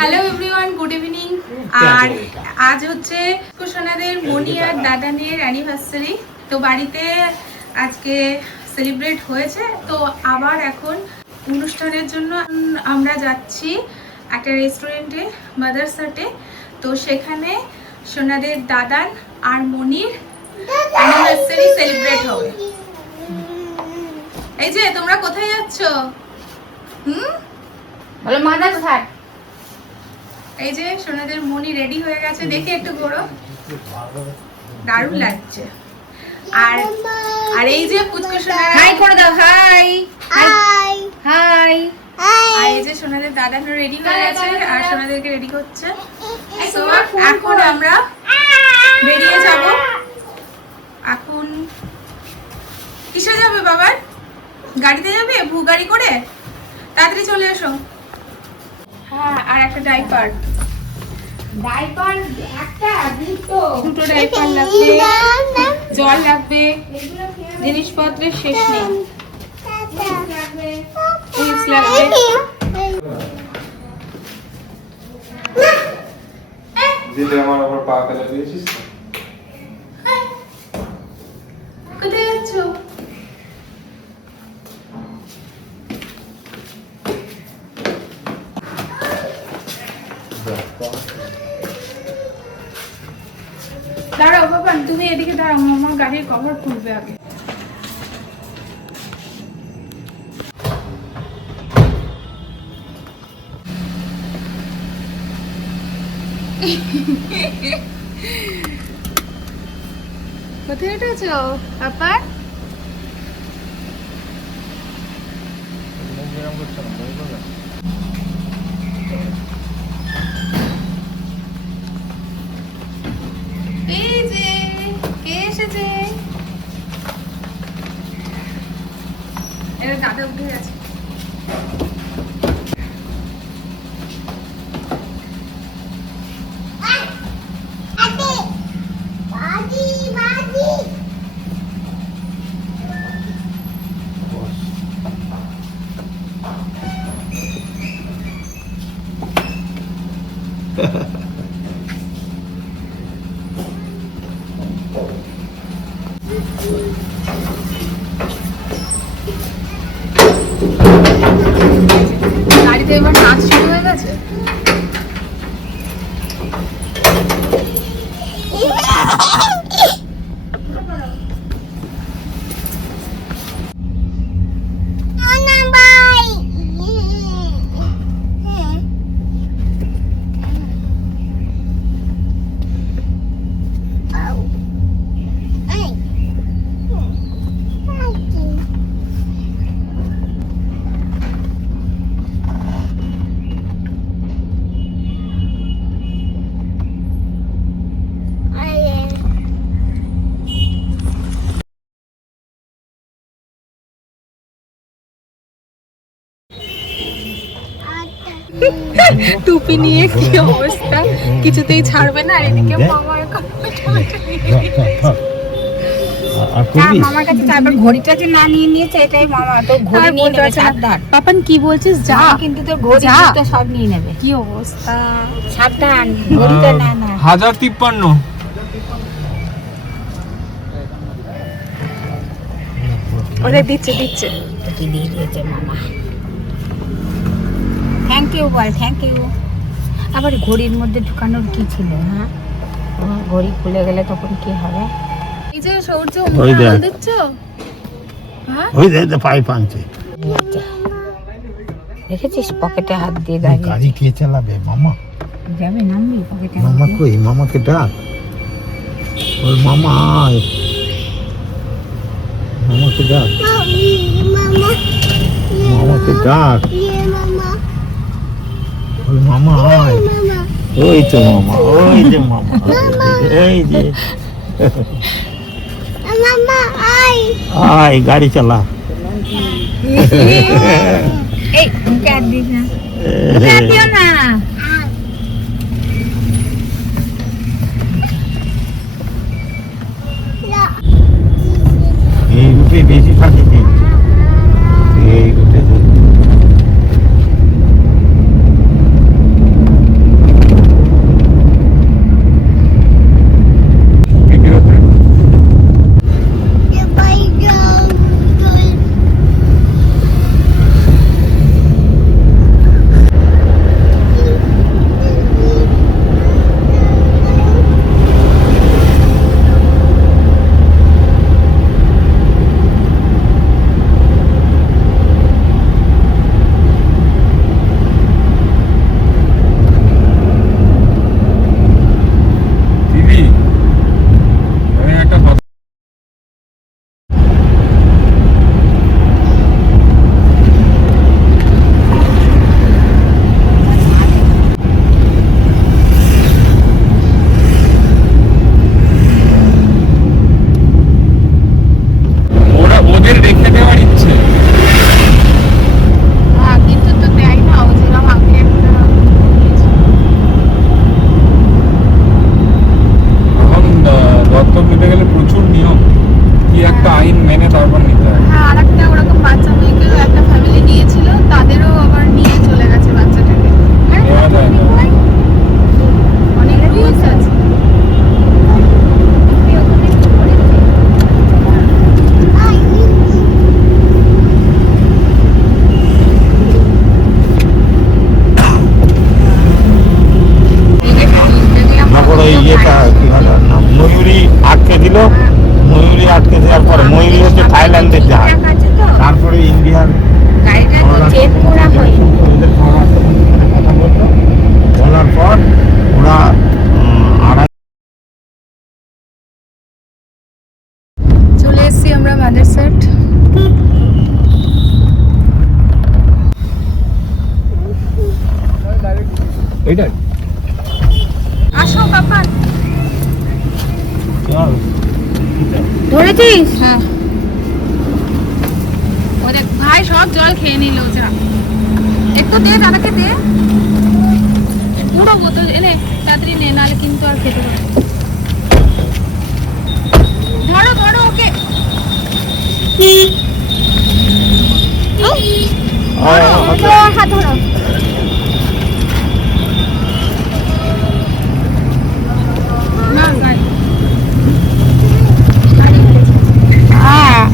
Hello everyone, good evening. আর আজ হচ্ছে সোনাদের মনি আর দাদানের অ্যানিভার্সারি। তো বাড়িতে আজকে সেলিব্রেট হয়েছে, তো আবার এখন অনুষ্ঠানের জন্য আমরা যাচ্ছি একটা রেস্টুরেন্টে, মাদারসাটে। তো সেখানে সোনাদের দাদান আর মনির অ্যানিভার্সারি সেলিব্রেট হবে। এই যে তোমরা কোথায় যাচ্ছ? বলো মাদারসাট। এই যে সোনাদের মনি রেডি হয়ে গেছে, দেখে একটু ঘোরো, দারুণ লাগছে। আর আর এই যে পুচকু সোনা, হাই করে দাও। High high high. আর এই যে সোনাদের দাদানো রেডি হয়ে গেছে আর সোনাদেরকে রেডি করছে। সো এখন আমরা বেরিয়ে যাব। এখন কিসে যাবে বাবা? গাড়িতে যাবে? ভু গাড়ি করে? তাড়াতাড়ি চলে এসো। হ্যাঁ, আর একটা ডাইপার একটা দুটো ডাইপার লাগবে, জল লাগবে, জিনিসপত্রের শেষ নেই, চিপস লাগবে। দিলে আমার উপর পা ফেলে দিয়েছিস। কোথায় যাচ্ছ? দাঁড়াও বাবা, তুমি এদিকে দাঁড়াও, মামা গাড়ির কভার খুলবে আগে। কোথায় উঠেছ পাপা? এই যে কে এসেছে? এর দাদা উঠে গেছে। গাড়িতে এবার নাচ শুরু হয়ে গেছে। টুপি নিয়ে কি অবস্থা, কিছুতেই ছাড়বে না। আর এদিকে মামা এখন মামার কাছে তারপর ঘড়িটা যে না নিয়ে নিয়েছে, এটাই মামা তো ঘড়ি নিয়ে নেবে। সাবধান পাপান, কি বলছিস? যা, কিন্তু তোর ঘড়ি তো সব নিয়ে নেবে। কি অবস্থা, সাবধান, ঘড়িটা না না। 1053 ওদের দিচ্ছে দিচ্ছে। কি দিয়ে দিয়েছে মামা। থ্যাংক ইউ বল, থ্যাংক ইউ। আবার ঘড়ির মধ্যে ঢুকানোর কি ছিল? হ্যাঁ, ঘড়ি খুলে গেলে তখন কি হবে? এই যে সূর্য ওই দেখ। দিচ্ছ, হ্যাঁ ওই দে পাইপ আনছে। দেখেছিস পকেটে হাত দিয়ে দাঁড়িয়ে গাড়ি কে চালাবে? মামা যাবে, নামবি পকেটে হাত মামা দিয়ে। কই? মামাকে ডাক। ওর মামা আয়, মামাকে ডাক, মামাকে ডাক। ওর মামা আয়। ওই তো মামা, ওই যে মামা, এই যে আয়, গাড়ি চালা। এই মুখে হাত দিস না, মুখে হাত দিও না। এই রুটে বেশি থাকে কিন্তু, এই রুটে তারপরে ময়ূরী হচ্ছে থাইল্যান্ডের জাহাজ, তারপরে ইন্ডিয়ার গাড়িটা চেক করা হয়নি। ওদের পররাষ্ট্রমন্ত্রীর সাথে কথা বললো, বলার পর ওরা আড়াই চলে এসেছি আমরা মাদারসাট। এইটা আসো পাপা। চল। ধরেছিস? হ্যাঁ ও দেখ ভাই সব জল খেয়ে নিল যা। একটু দে দাদাকে দে, পুরো বোতল এনে তাড়াতাড়ি নে, নাহলে কিন্তু আর খেতে পারবে। ধরো ধরো ওকে। হাত ধরো। না গাড়ি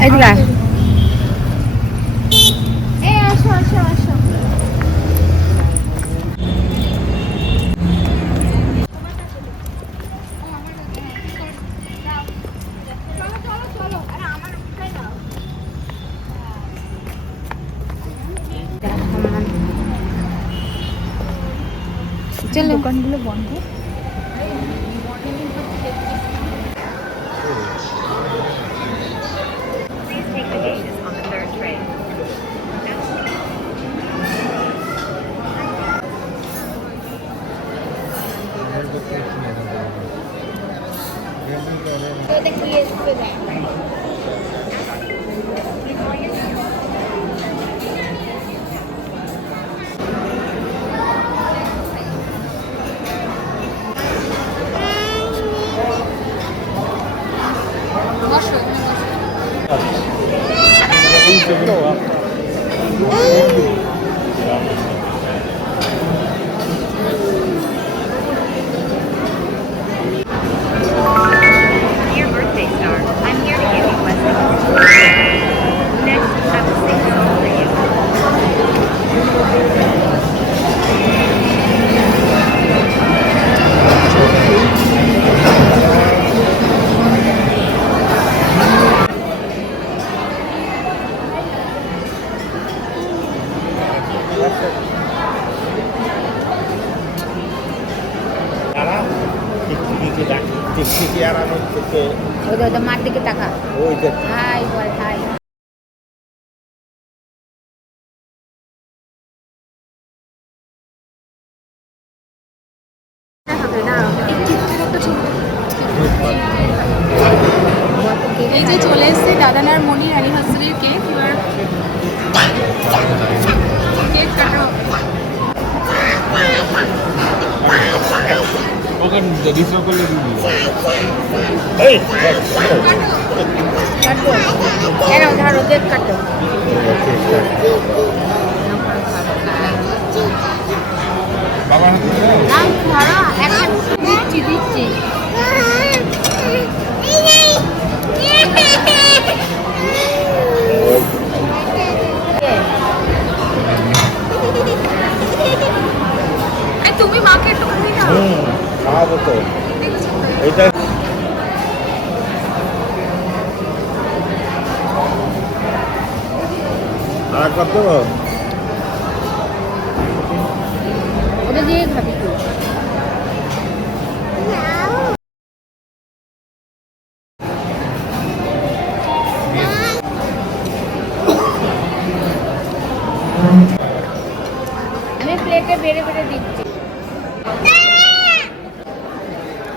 এদিকে আয়। চলো। দোকানগুলো বন্ধ। বসো এখানে বসো। Dear birthday star, I'm here to give you blessings. Next, I will sing a song for you. তারা টিকটিকিকে ডাকে, টিকটিকি আর আমি থেকে ওদের মার দিকে তাকা। ওই যে হাই বল হাই। এই যে চলে এসেছে দাদানার মনির অ্যানিভার্সারির কেক। এবার কেক কাটো। ওকে রিসিভ করলে দিবি। এই কাটো। এরাও ধরো কেক কাটো। বাবা হাতে দাও। নাম ধরো এখন দিচ্ছি দিচ্ছি। এই তুমি মাকে একটু খাই দাও। খাওয়াবো তো দেখছি এইটা আর কত ওটা দিয়ে খাবি তুই। আমি প্লেটে বেড়ে বেড়ে দিচ্ছি।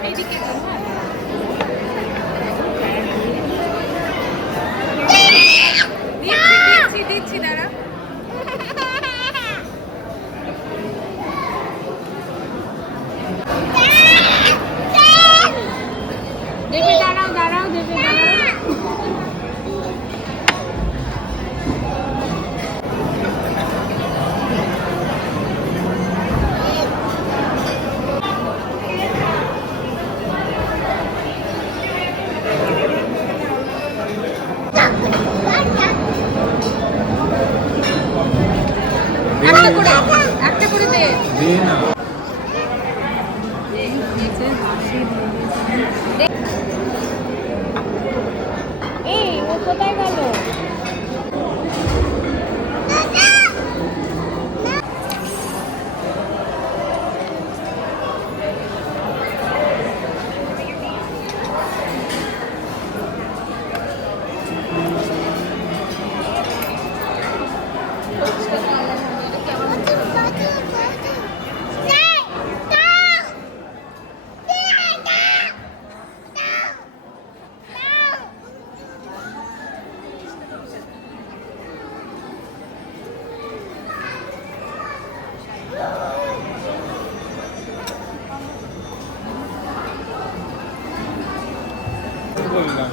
এইদিকে দিচ্ছি দিচ্ছি দাঁড়া। দেবে দাঁড়াও দাঁড়াও দেবে দাঁড়াও। একটা করে দে। দে না। এই ও বললাম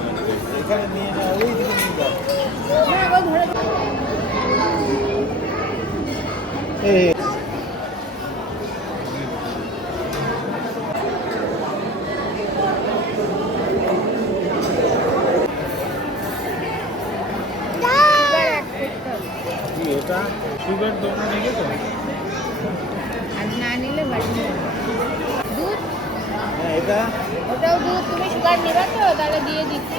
এখানে নিয়ে না ওই দিকে নিয়ে যাও এই কি এটা সুগার দোকান নেই তো আর না নিলে বাড়ি দুধ হ্যাঁ এটা ওটাও দুধ তুমি সুগার নেবে তো তাহলে দিয়ে দিচ্ছি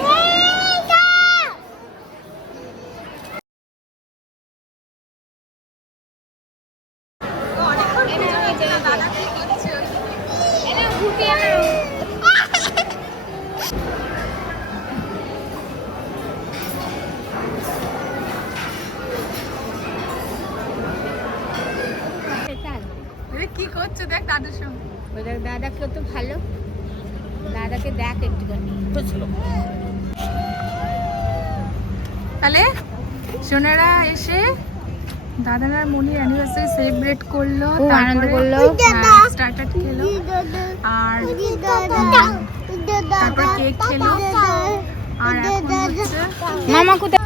কি করছো দেখ দাদুর সঙ্গে? ওদের দাদা কত ভালো দাদাকে দেখ একটুখানি তাহলে সোনারা এসে দাদার মনির অ্যানিভার্সারি সেলিব্রেট করলো, খুব আনন্দ করলো। স্টার্টার খেলো আর তারপর কেক খেলো আর এখন হচ্ছে মামা কোথায়